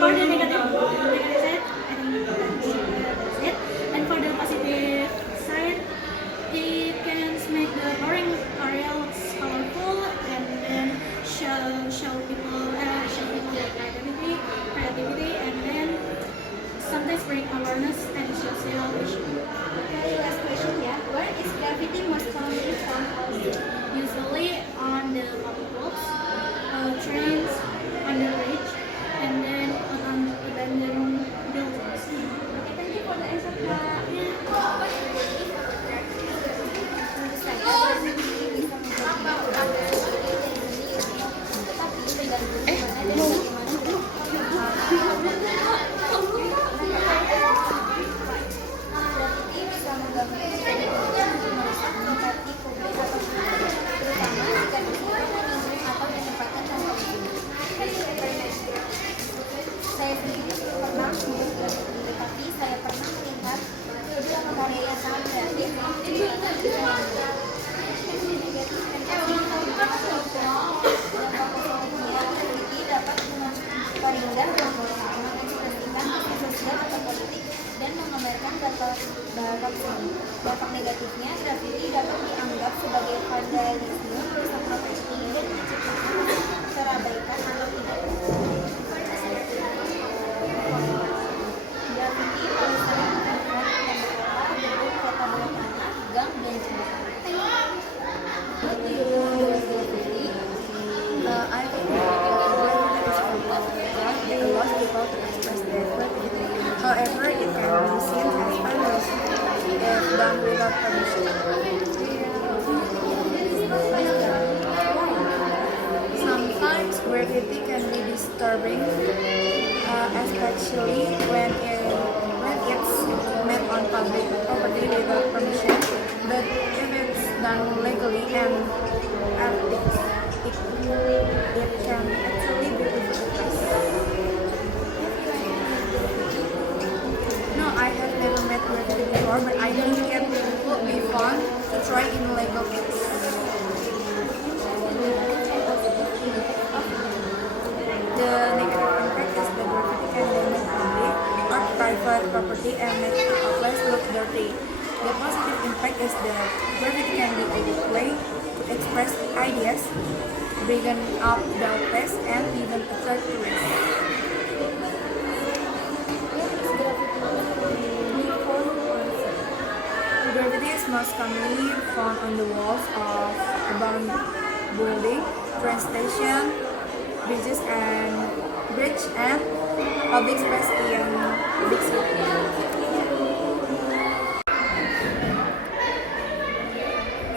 For the negative side, I think that's it. And for the positive side, it can make the boring areas colorful and then show people their creativity, and then sometimes bring awareness and social issue. Okay, last question ya. Where is graffiti most commonly found also? Usually on the public walks, trains, on the bridge, and then on abandoned buildings. Okay, thank you for the answer, Kak. Tentu saja graffiti bisa menjadi bagian dari seni, tetapi tergantung mana dan bagaimana graffiti bisa mengganggu dan merusak lokasi publik atau pribadi, terutama jika dilakukan menyinggung atau ditempatkan tanpa izin. Saya sendiri belum pernah membuat graffiti, tetapi saya pernah melihat beberapa karya yang sangat kreatif dan dampak positifnya graffiti dapat memperindah dan mengekspresikan isu sosial atau politik dan menggambarkan dampak seni. Dampak negatifnya, graffiti dapat dianggap sebagai vandalisme, merusak profesi, dan menciptakan terabaikan atau tidak. Graffiti paling sering ditemukan di tembok kota, gedung, kereta bawah tanah, gang, dan jembatan. I think graffiti is from love because it allows people to express their creativity. However, it can be seen as vandalism if done without permission. Sometimes graffiti can be disturbing, especially when it's made on public property without permission. But if it's done legally and artistic, it can actually be beautiful. No, I have never met graffiti before, but I think it would be fun to try in Lego kits. The negative impact is the graffiti can damage public or private property and make a place look dirty. The positive impact is that graffiti can be a good way to express ideas, brighten up the place, and even attract tourists. Graffiti is most commonly found on the walls of abandoned building, train station, bridges and public space in big cities.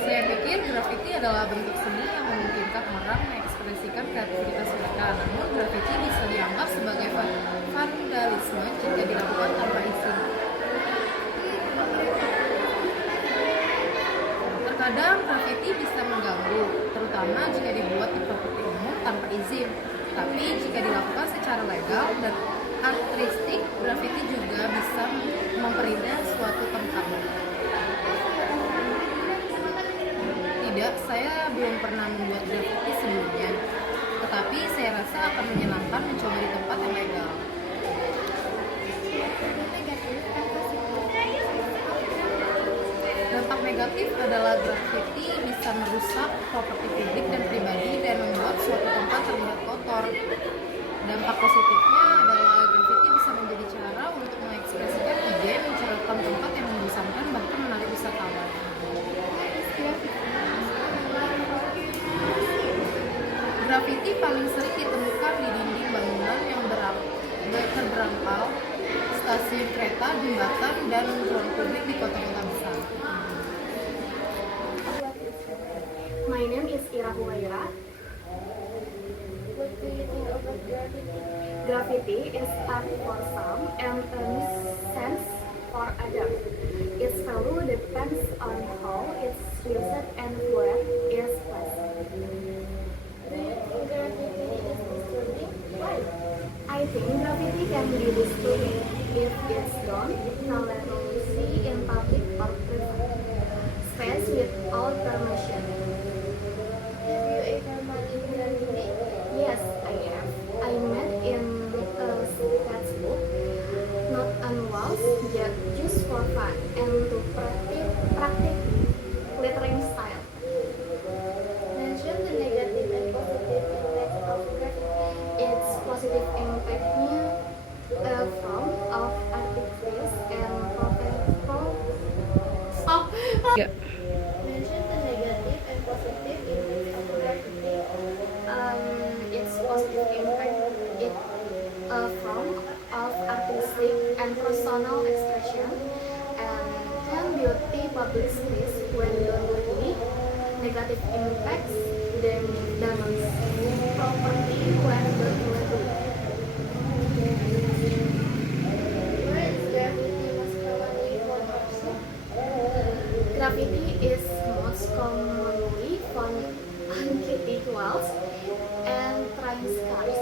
Saya pikir graffiti adalah bentuk seni yang memungkinkan orang mengekspresikan kreativitas mereka. Namun graffiti bisa dianggap sebagai vandalisme jika dilakukan tanpa izin. Terkadang graffiti bisa mengganggu, terutama jika dibuat di properti umum tanpa izin. Tapi jika dilakukan secara legal dan artistik, graffiti juga bisa memperindah suatu tempat. Tidak, saya belum pernah membuat graffiti sebelumnya, tetapi saya rasa akan menyenangkan mencoba di tempat yang legal. Dampak negatif adalah graffiti bisa merusak properti publik dan pribadi dan membuat suatu tempat terlihat kotor. Dampak positifnya adalah graffiti bisa menjadi cara untuk mengekspresikan ide, menceritakan tempat yang membosankan, bahkan menarik wisatawan. Graffiti paling sering ditemukan di dinding bangunan yang terberangkal, stasiun kereta, jembatan, dan ruang publik di kota-kota besar. My name is Ira Huwaira. What do you think about graffiti? Graffiti is art for some and a nuisance for others. Its value depends on how it's used and where it's placed. Do you think graffiti is disturbing? Why? I think graffiti can be disturbing if it's done carelessly in public or private space without permission. Have you ever managed graffiti? Yes, I have. I met in a positive impact-nya from of artists and Ya. mention the negative and positive impact of graffiti. Its positive impact it from of artistic and personal expression and can beauty public space when done widely. Negative impacts damage property when done illegally. Where is graffiti most commonly found also? Graffiti is most commonly found on kitty walls and train cars.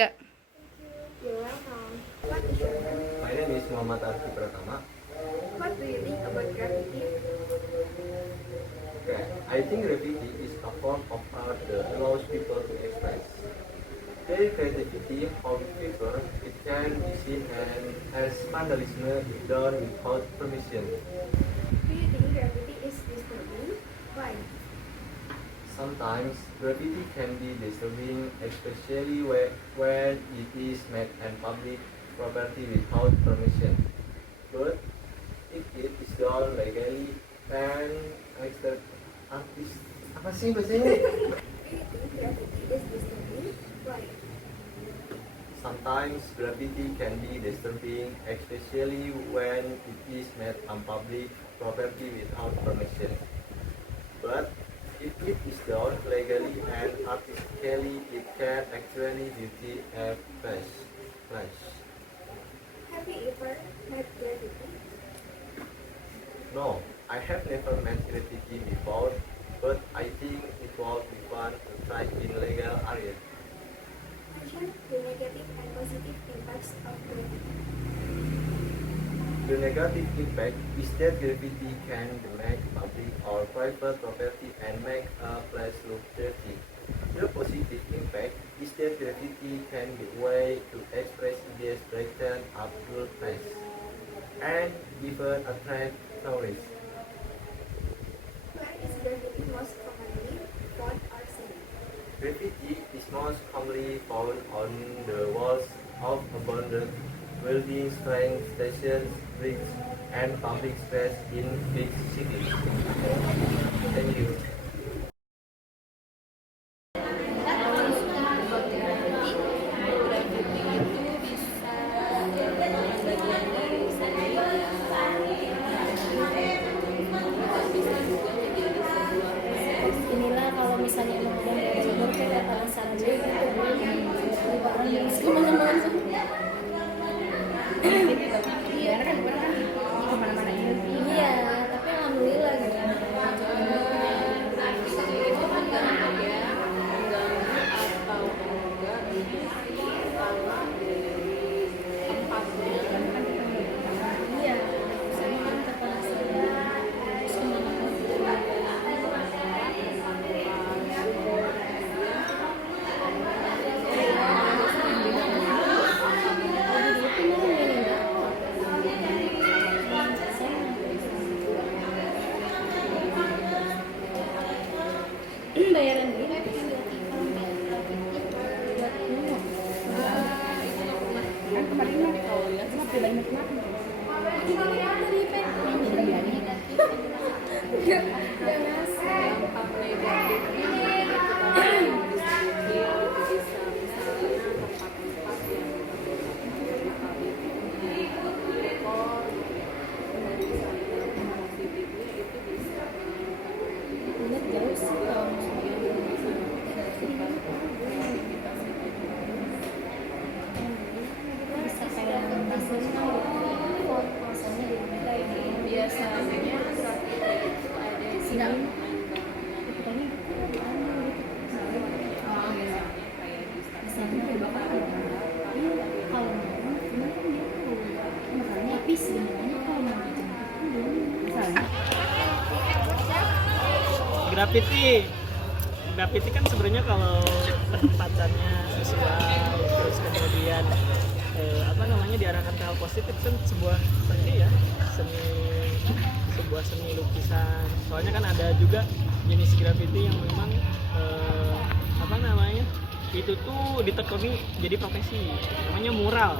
Ya. You're welcome. What is your name? My name is Muhammad Arfi Pratama. What do you think about graffiti? Okay. I think graffiti is a form of art that allows people to express their creativity. However, it can be seen as vandalism if done without permission. Do you think graffiti is disturbing? Why? Sometimes graffiti can be disturbing, especially when it is made on public property without permission. But if it is done legally and artist apa sih bahasanya? Do you think graffiti is disturbing? Why? Sometimes graffiti can be disturbing, especially when it is made on public property without permission. But if it is done legally and artistically, it can actually beauty a place. Have you ever made graffiti? No, I have never made graffiti before, but I think it would be fun to try in legal areas. Mention the negative and positive impacts of graffiti. The negative impact is that graffiti can damage public or private property and make a place look dirty. The positive impact is that graffiti can be a way to express ideas, brighten up your place, and even attract tourists. Where is graffiti most commonly found or seen? Graffiti is most commonly found on the walls of abandoned buildings, train stations, bridges, and public space in big cities. Thank you. Inilah kalau misalnya ngomong dari sumber kayak alasan aja gitu bukan yang kemana-mana iya tapi alhamdulillah gitu iya saya kan kepenasaran terus kemana-mana bayaran dulu Kan kemarin mah kalau lihat cuma beda nikmatnya. Dampak negatifnya kita bisa misalnya tempat-tempat yang positifnya itu bisa ingat jauh sih kalau bisa kayak pasirnya rasanya di biasanya graffiti itu ada sini misalnya kalau mau makanya tapi sebenarnya kalau mau misalnya Graffiti kan sebenarnya kalau penempatannya sesuai, terus kemudian diarahkan ke hal positif kan sebuah seni ya, sebuah seni lukisan. Soalnya kan ada juga jenis graffiti yang memang itu tuh ditekuni jadi profesi, namanya mural.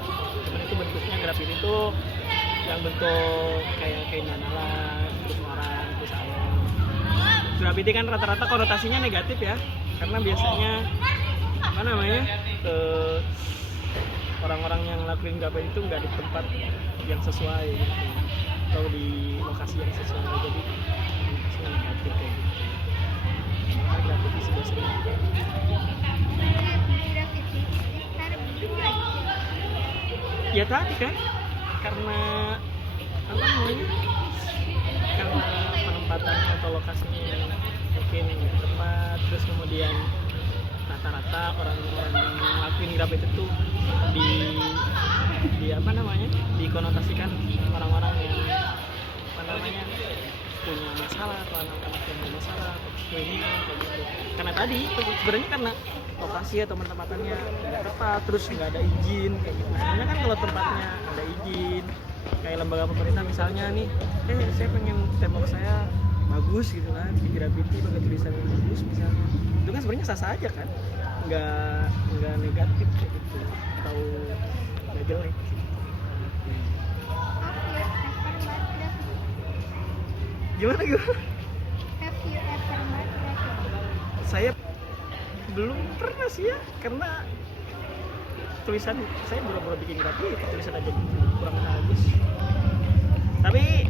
Cuman itu bentuknya graffiti itu yang bentuk kayak keindahan alam, terus orang, terus alam. Graffiti kan rata-rata konotasinya negatif ya, karena biasanya apa namanya orang-orang yang lakuin graffiti itu nggak di tempat yang sesuai gitu, atau di lokasi yang sesuai, jadi konotasinya negatif kayak gitu. Nah, graffiti sebuah seni. Ya tadi kan karena apa namanya, karena penempatannya atau lokasinya yang mungkin nggak tepat, terus kemudian rata-rata orang-orang yang ngelakuin graffiti itu di apa namanya, dikonotasikan orang-orang yang apa namanya punya masalah atau anak-anak yang punya masalah atau kriminal kayak gitu. Karena tadi sebenarnya karena lokasi atau tempatannya nggak tepat, terus nggak ada izin kayak gitu. Sebenarnya kan kalau tempatnya ada izin, kayak lembaga pemerintah misalnya nih, saya pengen tembok saya bagus gitu kan, di graffiti pakai tulisan yang bagus misalnya, itu kan sebenarnya sah-sah aja kan, nggak negatif kayak gitu atau nggak jelek. Gimana? Have you ever met graffiti? Saya belum pernah sih ya, karena tulisan saya buru-buru bikin graffiti, tulisan aja kurang bagus. Tapi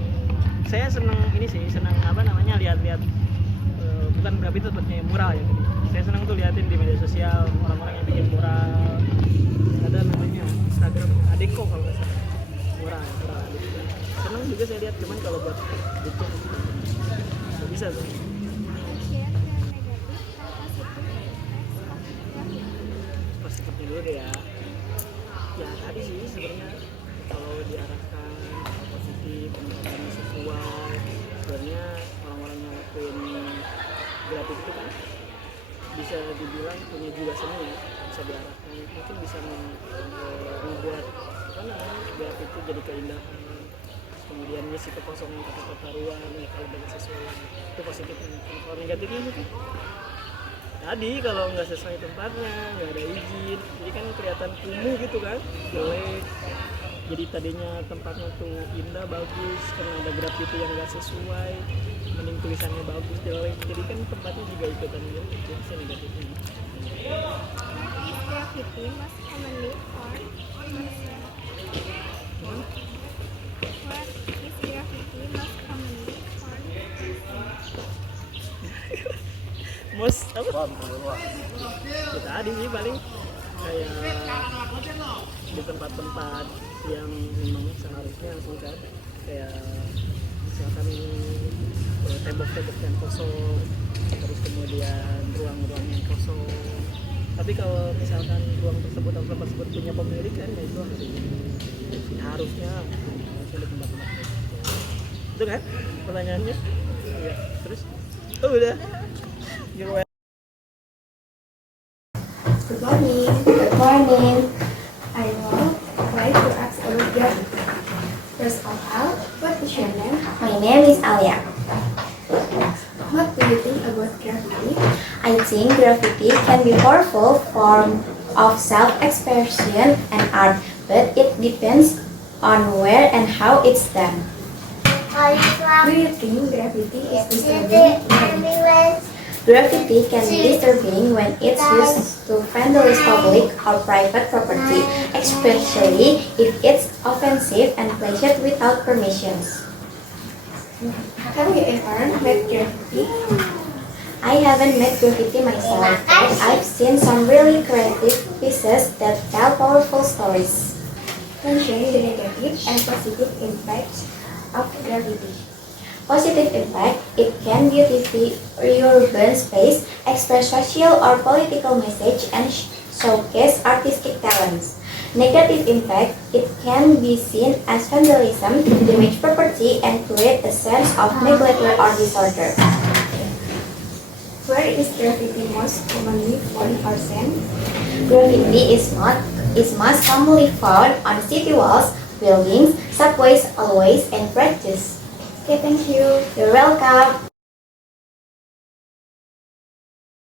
saya senang ini sih, senang apa namanya, lihat-lihat bukan graffiti tepatnya, mural ya. Saya senang tuh liatin di media sosial orang-orang yang bikin mural. Ada namanya Instagram Adeko kalau nggak salah, mural Adeko. Senang juga saya lihat, cuman kalau buat itu nggak bisa tuh. Share the negative and positive effects of graffiti. Positifnya dulu deh ya. Ya tadi sih sebenarnya kalau diarahkan positif, pendekatannya sesuai, sebenarnya orang-orang yang lakuin graffiti itu kan bisa dibilang punya jiwa seni ya, bisa diarahkan, mungkin bisa membuat apa namanya graffiti jadi keindahan, kemudian ngisi kekosongan kata-kata ruang ya kalau dengan sesuai, itu positifnya. Kalau negatifnya mungkin tadi kalau nggak sesuai tempatnya, nggak ada izin, jadi kan kelihatan kumuh gitu kan, jelek. Jadi tadinya tempatnya tuh indah, bagus, karena ada graffiti yang nggak sesuai, mending tulisannya bagus, jelek, jadi kan tempatnya juga ikutan jelek, jadi sih negatifnya. What is graffiti most commonly found on the scene? What is graffiti most commonly found on the scene? Most apa? Ya tadi sih paling kayak di tempat-tempat yang memang seharusnya sih kan, kayak misalkan tembok-tembok yang kosong, terus kemudian ruang-ruang yang kosong. Tapi kalau misalkan ruang tersebut atau tempat tersebut punya pemilik kan, ya itu harusnya di tempat-tempat itu kan pertanyaannya. Iya, terus udah. Good morning. Good morning. I would like to ask about graffiti. First of all, what is your name? My name is Alia. What do you think about graffiti? I think graffiti can be powerful form of self-expression and art, but it depends on where and how it's done. Do you think graffiti is disturbing? Graffiti can be disturbing when it's used to vandalize public or private property, especially if it's offensive and placed without permissions. Have you ever made graffiti? I haven't made graffiti myself, but I've seen some really creative pieces that tell powerful stories. Mention the negative and positive impacts of graffiti. Positive impact, it can beautify urban space, express social or political message, and showcase artistic talents. Negative impact, it can be seen as vandalism, damage property, and create a sense of neglect or disorder. Where is graffiti most commonly found or seen? Graffiti is most commonly found on city walls, buildings, subways, hallways, and bridges. Okay, thank you. You're welcome.